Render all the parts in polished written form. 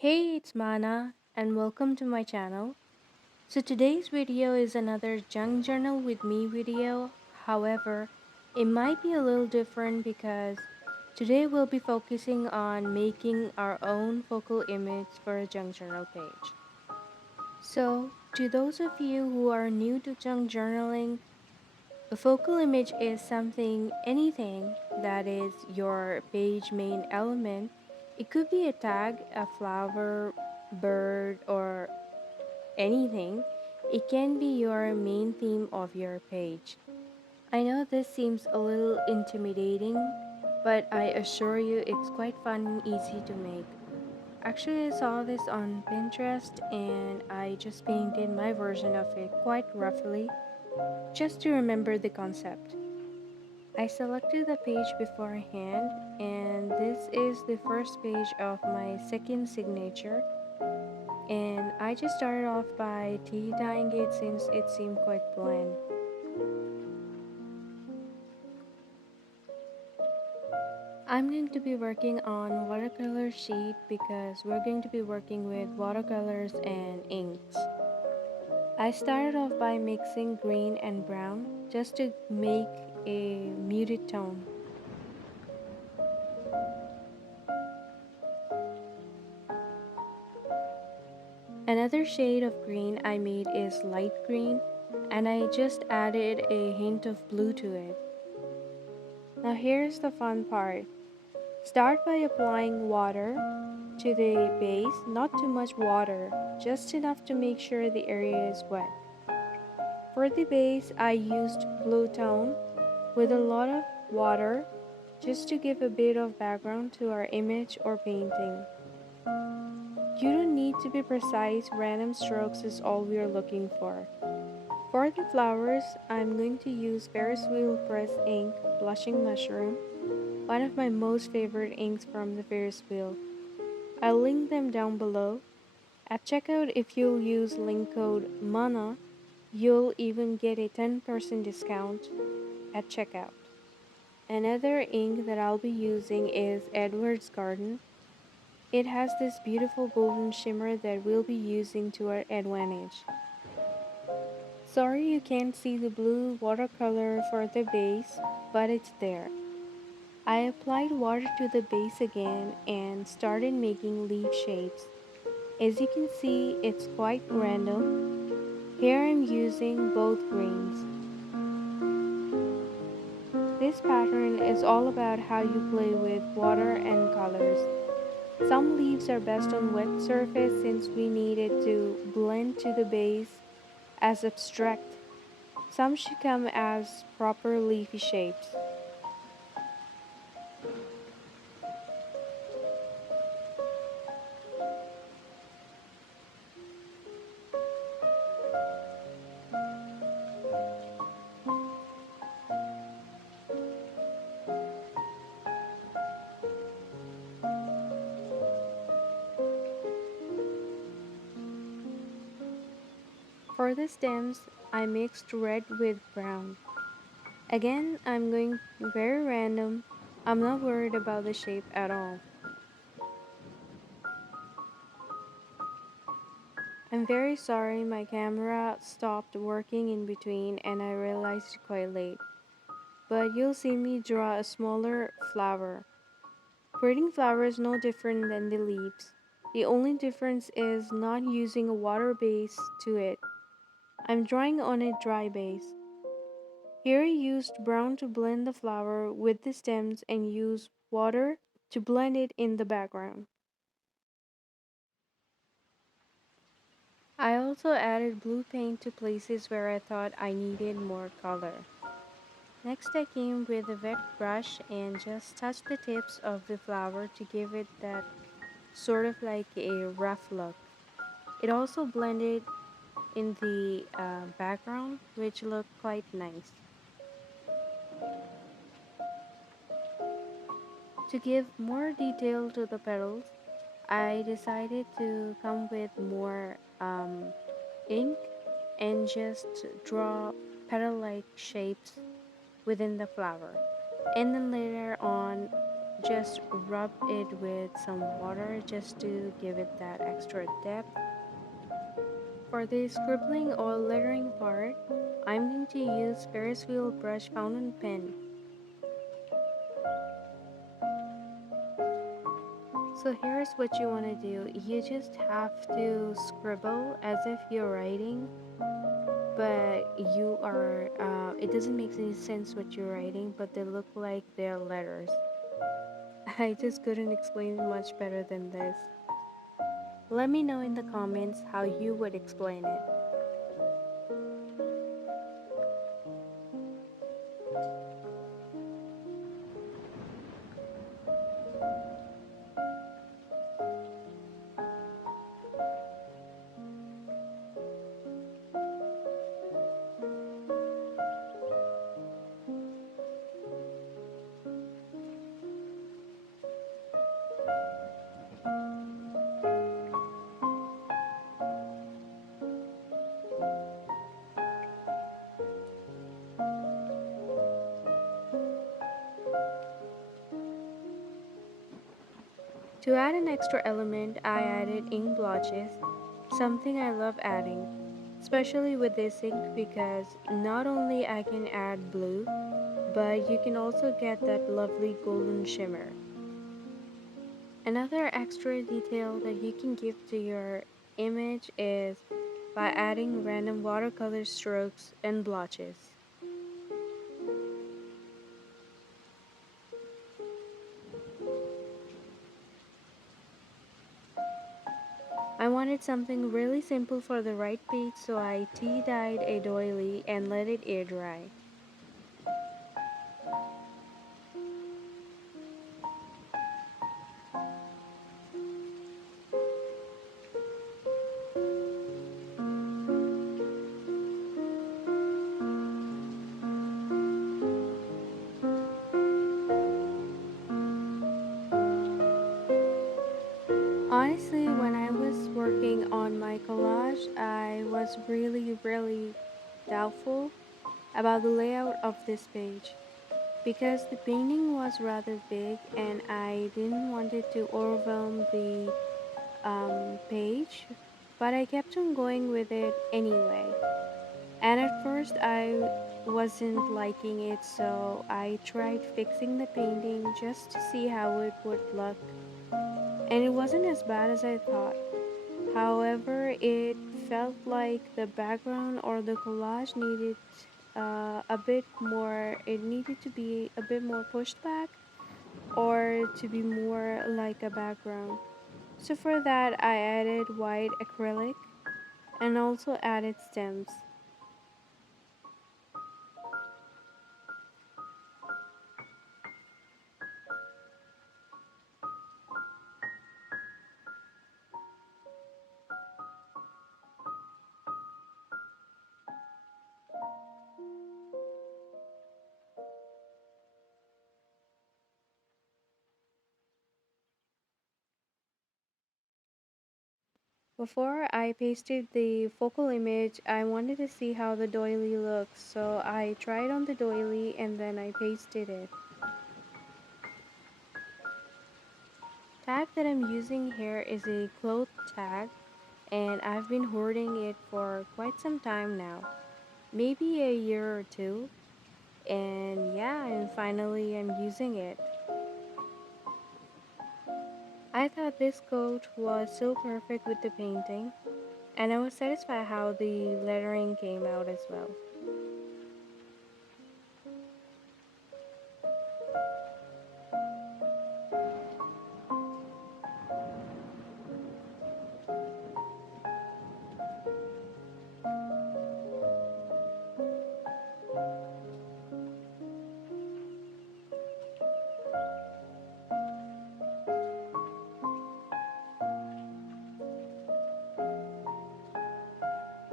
Hey, it's Mana, and welcome to my channel. So today's video is another junk journal with me video. However, it might be a little different because today we'll be focusing on making our own focal image for a junk journal page. So, to those of you who are new to junk journaling, a focal image is anything that is your page main element. It could be a tag, a flower, bird, or anything. It can be your main theme of your page. I know this seems a little intimidating, but I assure you it's quite fun and easy to make. Actually, I saw this on Pinterest and I just painted my version of it quite roughly just to remember the concept. I selected the page beforehand, and this is the first page of my second signature. And I just started off by tea dyeing it since it seemed quite bland. I'm going to be working on watercolor sheet because we're going to be working with watercolors and inks. I started off by mixing green and brown just to make a muted tone. Another shade of green I made is light green, and I just added a hint of blue to it. Now here's the fun part. Start by applying water to the base, not too much water, just enough to make sure the area is wet. For the base, I used blue tone with a lot of water just to give a bit of background to our image or painting. You don't need to be precise, random strokes is all we are looking for. For the flowers, I'm going to use Ferris Wheel Press ink Blushing Mushroom, one of my most favorite inks from the Ferris wheel. I'll link them down below. At checkout, if you'll use link code MANA, you'll even get a 10% discount at checkout. Another ink that I'll be using is Edward's Garden. It has this beautiful golden shimmer that we'll be using to our advantage. Sorry you can't see the blue watercolor for the base, but it's there. I applied water to the base again and started making leaf shapes. As you can see, it's quite random. Here I'm using both greens. This pattern is all about how you play with water and colors. Some leaves are best on wet surface since we need it to blend to the base as abstract. Some should come as proper leafy shapes. For the stems, I mixed red with brown. Again, I'm going very random. I'm not worried about the shape at all. I'm very sorry my camera stopped working in between and I realized quite late. But you'll see me draw a smaller flower. Creating flowers is no different than the leaves. The only difference is not using a water base to it. I'm drawing on a dry base. Here I used brown to blend the flower with the stems and used water to blend it in the background. I also added blue paint to places where I thought I needed more color. Next I came with a wet brush and just touched the tips of the flower to give it that sort of like a rough look. It also blended in the background, which looked quite nice. To give more detail to the petals, I decided to come with more ink and just draw petal-like shapes within the flower. And then later on, just rub it with some water just to give it that extra depth. For the scribbling or lettering part, I'm going to use Ferris wheel brush fountain pen. So here's what you want to do. You just have to scribble as if you're writing, but it doesn't make any sense what you're writing, but they look like they're letters. I just couldn't explain it much better than this. Let me know in the comments how you would explain it. To add an extra element, I added ink blotches, something I love adding, especially with this ink because not only I can add blue, but you can also get that lovely golden shimmer. Another extra detail that you can give to your image is by adding random watercolor strokes and blotches. I wanted something really simple for the right page, so I tea dyed a doily and let it air dry. Honestly, when I was working on my collage, I was really doubtful about the layout of this page because the painting was rather big and I didn't want it to overwhelm the page, but I kept on going with it anyway. And at first, I wasn't liking it, so I tried fixing the painting just to see how it would look, and it wasn't as bad as I thought. However, it felt like the background or the collage needed a bit more, it needed to be a bit more pushed back or to be more like a background. So for that, I added white acrylic and also added stems. Before I pasted the focal image, I wanted to see how the doily looks, so I tried on the doily and then I pasted it. Tag that I'm using here is a cloth tag and I've been hoarding it for quite some time now, maybe a year or two, and yeah, and finally I'm using it. I thought this coat was so perfect with the painting, and I was satisfied how the lettering came out as well.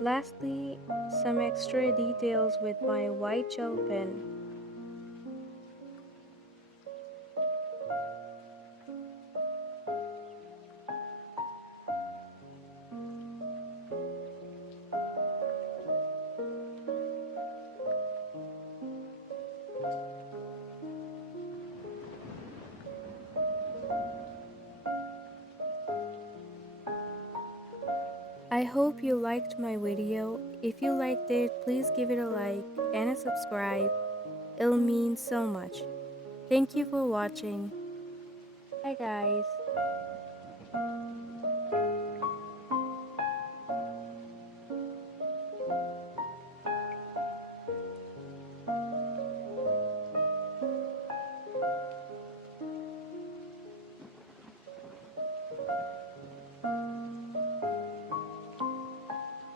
Lastly, some extra details with my white gel pen. I hope you liked my video. If you liked it, please give it a like and a subscribe. It'll mean so much. Thank you for watching. Bye guys.